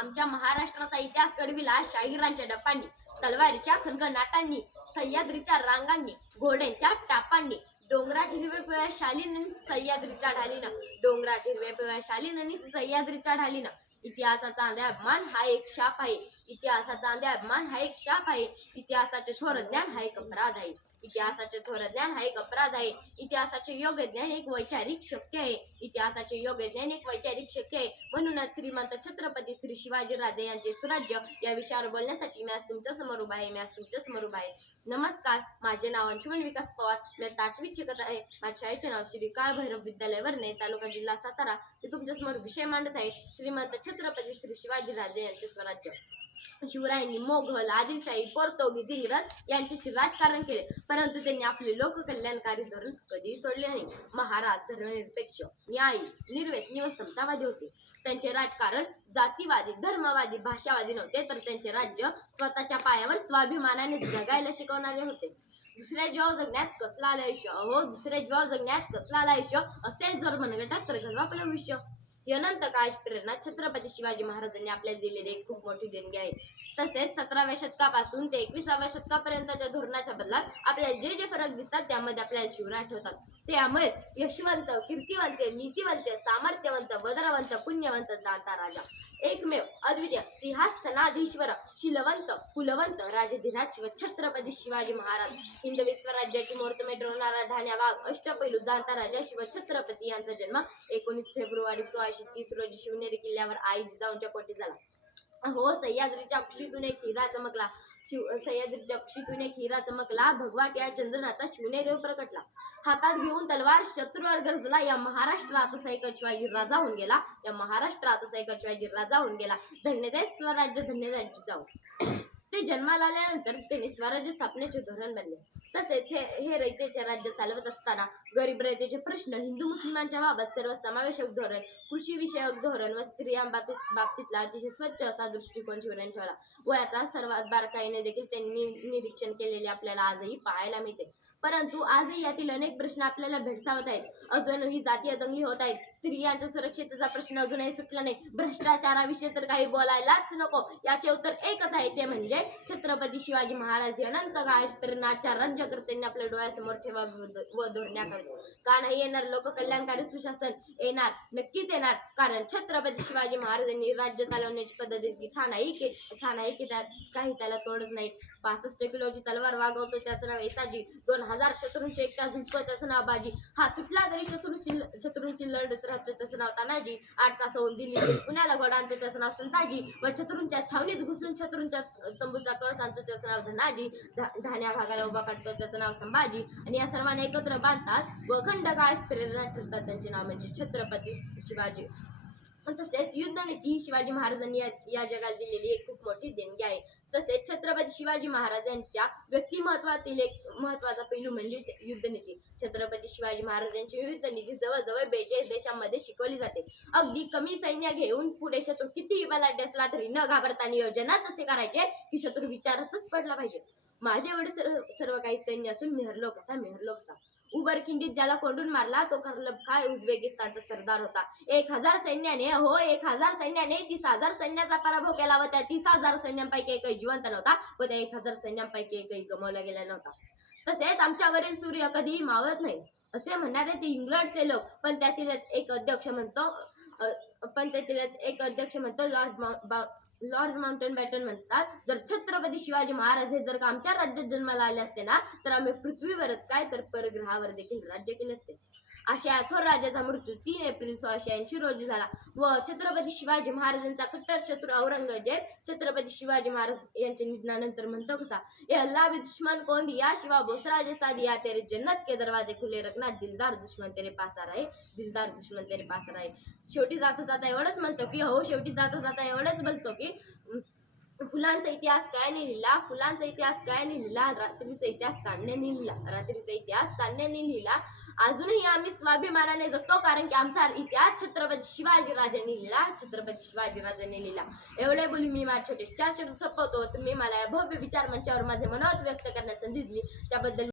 आमच्या महाराष्ट्राचा इतिहास घडविला शाहिरांच्या डपांनी, तलवारीच्या खणखणाटांनी, सह्याद्रीच्या रांगांनी, घोड्यांच्या टापांनी, डोंगराच्या हिरव्या पिवळ्या शालीनं सह्याद्रीच्या ढालीनं, डोंगराच्या हिरव्या पिवळ्या शालीनं सह्याद्रीच्या ढालीनं. इतिहासाचा अभिमान हा एक शाप आहे, इतिहासाचा अभिमान हा एक शाप आहे, इतिहासाचे थोर ज्ञान हा एक अपराध आहे, इतिहासाचे थोर ज्ञान हा एक अपराध आहे, इतिहासाचे योग्य ज्ञान एक वैचारिक शक्य आहे, इतिहासाचे योग्य ज्ञान एक वैचारिक शक्य आहे. म्हणूनच श्रीमंत छत्रपती श्री शिवाजीराजे यांचे सुराज्य या विषयावर बोलण्यासाठी मी आज तुमच्या समोर उभा आहे. नमस्कार, माझे नाव अंशुमन विकास पवार. मी 8वीत शिकत आहे. माझ्या शाळेचे नाव श्री काळ भैरव विद्यालय वरणे, तालुका जिल्हा सातारा. मी तुमच्या समोर विषय मांडत आहे श्रीमंत छत्रपती श्री शिवाजीराजे यांचे स्वराज्य. शिवरायांनी मोघल, आदिलशाही, पोर्तुगीज, इंग्रज यांच्याशी राजकारण केले, परंतु त्यांनी आपले लोककल्याणकारी धोरण कधीही सोडले नाही. महाराज धर्मनिरपेक्ष, न्यायी, निर्व्यसनी व समतावादी होते. त्यांचे राजकारण जातीवादी, धर्मवादी, भाषावादी नव्हते, तर त्यांचे राज्य स्वतःच्या पायावर स्वाभिमानाने जगायला शिकवणारे होते. दुसऱ्या जीवावर जगण्यात कसला आलं आयुष्य, दुसऱ्या जीवावर जगण्यात कसला आलं आयुष्य, असे जर मनगटात तर घडवा आपलं भविष्य. ही अनंत काळची प्रेरणा छत्रपती शिवाजी महाराजांनी आपल्याला दिलेली एक खूप मोठी देणगी आहे. तसेच 17व्या शतकापासून ते 21व्या शतकापर्यंतच्या धोरणाच्या बदलात आपल्याला जे फरक दिसतात त्यामध्ये आपल्याला शिवराय आठवतात. त्यामुळे यशवंत, कीर्तिवंत, नीतिवंत, सामर्थ्यवंत, वदरवंत, पुण्यवंत जाणता राजा, एकमेव अद्वितीय सिंहासनाधीश्वर, शीलवंत, कुलवंत, राजधिराज शिव छत्रपती शिवाजी महाराज. हिंदवी स्वराज्याची मुहूर्त मिटवणारा ढाण्या वाघ, अष्टपैलू जाणता राजा शिव छत्रपती यांचा जन्म 19 फेब्रुवारी 1630 रोजी शिवनेरी किल्ल्यावर आई जिजाऊंच्या पोटी झाला. सह्याद्रीच्या कुशीतून एक हिरा चमकला, सह्याद्रीच्या कुशीतून एक हिरा चमकला, भगवाट या चंद्रनाथा शिवनेरीवर प्रकटला. हातात घेऊन तलवार शत्रूवर गरजला, या महाराष्ट्रात सैकत शिवाजी राजा होऊन गेला, या महाराष्ट्रात सैकत शिवाजी राजा होऊन गेला. धन्यते स्वराज्य, धन्यते जिजाऊ. ते जन्माला आल्यानंतर त्यांनी स्वराज्य स्थापनेचे धोरण बनले. तसेच हे रयतेचे राज्य चालवत असताना गरीब रयतेचे प्रश्न, हिंदू मुस्लिमांच्या बाबत सर्व समावेशक धोरण, कृषी विषयक धोरण व स्त्रियांबाबतीतला अतिशय स्वच्छ असा दृष्टिकोन शिवरायांनी ठेवला. वयाचा सर्वात बारकाईने देखील त्यांनी निरीक्षण केलेले आपल्याला आजही पाहायला मिळते. परंतु आजही यातील अनेक प्रश्न आपल्याला भेडसावत आहेत. अजूनही जातीय दंगली होत आहेत. स्त्रियांच्या सुरक्षेचा प्रश्न अजूनही सुटला नाही. भ्रष्टाचाराविषयी तर काही बोलायलाच नको. याचे उत्तर एकच आहे, ते म्हणजे छत्रपती शिवाजी महाराज अनंत काळाच्या राज्यकर्त्यांनी आपल्या डोळ्यासमोर ठेवावे व धोरण्याकडे. का नाही येणार लोककल्याणकारी सुशासन? येणार, नक्कीच येणार. कारण छत्रपती शिवाजी महाराजांनी राज्य चालवण्याची पद्धत इतकी छान आहे की त्यात काही त्याला तोडच नाही. 65 किलोची तलवार वागवतो त्याचं नाव येसाजी, 2000 शत्रूंची एकटा झुकतो त्याचं नाव बाजी, हा तुटला तरी शत्रूंची लढत राहतो त्याचं नाव तानाजी, 8 तास होऊन दिल्ली पुण्याला घोडा आणतो त्याचं नाव संताजी, व शत्रूंच्या छावणीत घुसून शत्रूंच्या तंबूचा कळस आणतो त्याचं नाव धनाजी, धान्या भागाला उभा काढतो त्याचं नाव संभाजी. आणि या सर्वांना एकत्र बांधतात व अखंड काळ प्रेरणा ठरतात त्यांचे नाव म्हणजे छत्रपती शिवाजी. तसेच युद्धनीती ही शिवाजी महाराजांनी या जगाला दिलेली एक खूप मोठी देणगी आहे. तसेच छत्रपती शिवाजी महाराजांच्या व्यक्तिमत्वातील एक महत्वाचा पैलू म्हणजे युद्धनीती. छत्रपती शिवाजी महाराजांची युद्धनीती जवळजवळ 42 देशांमध्ये शिकवली जाते. अगदी कमी सैन्य घेऊन पुढे शत्रू कितीही बलाढ्य असला तरी न घाबरता नियोजनच असे करायचे की शत्रू विचारातच पडला पाहिजे. माझे एवढे सर्व काही सैन्य असून मेहरलो कसा. उबरखिंडीत ज्याला कोंडून मारला तो करलब खान उझबेकिस्तानचा सरदार होता. 1000 सैन्याने 30,000 सैन्याचा पराभव केला व त्या 30,000 सैन्यांपैकी एकही जिवंत नव्हता व त्या 1000 सैन्यांपैकी एकही गमावला गेला नव्हता. तसेच आमच्यावरील सूर्य कधीही मावळत नाही असे म्हणणारे ते इंग्लंडचे लोक, पण त्यातीलच एक अध्यक्ष म्हणतो लॉर्ड माउंटबॅटन म्हणतात, जर छत्रपती शिवाजी महाराज हे जर का आमच्या राज्यात जन्माला आले असते ना, तर आम्ही पृथ्वीवरच काय तर परग्रहावर देखील राज्य केले असते. अशा थोर राजाचा मृत्यू 3 एप्रिल 1680 रोजी झाला व छत्रपती शिवाजी महाराजांचा कट्टर शत्रू औरंगजेब छत्रपती शिवाजी महाराज यांच्या निधनानंतर म्हणतो कसा, ये अल्लाह भी दुश्मन कौन दिया, शिवा बोसरा जैसा दिया, तेरे जन्नत के दरवाजे खुले रखना, दिलदार दुश्मन तेरे पास आ रहे. शेवटी जाता एवढंच म्हणतो की फुलांचा इतिहास काय नाही लिहिला, रात्रीचा इतिहास चांदण्याने लिहिला. अजूनही आम्ही स्वाभिमानाने जगतो, कारण की आमचा इतिहास छत्रपती शिवाजी राजांनी लिहिला. एवढे बोली मी माझे छोटे 4 शब्द संपवतो. तुम्ही मला भव्य विचार मंचावर माझे मनोगत व्यक्त करण्याची संधी दिली त्याबद्दल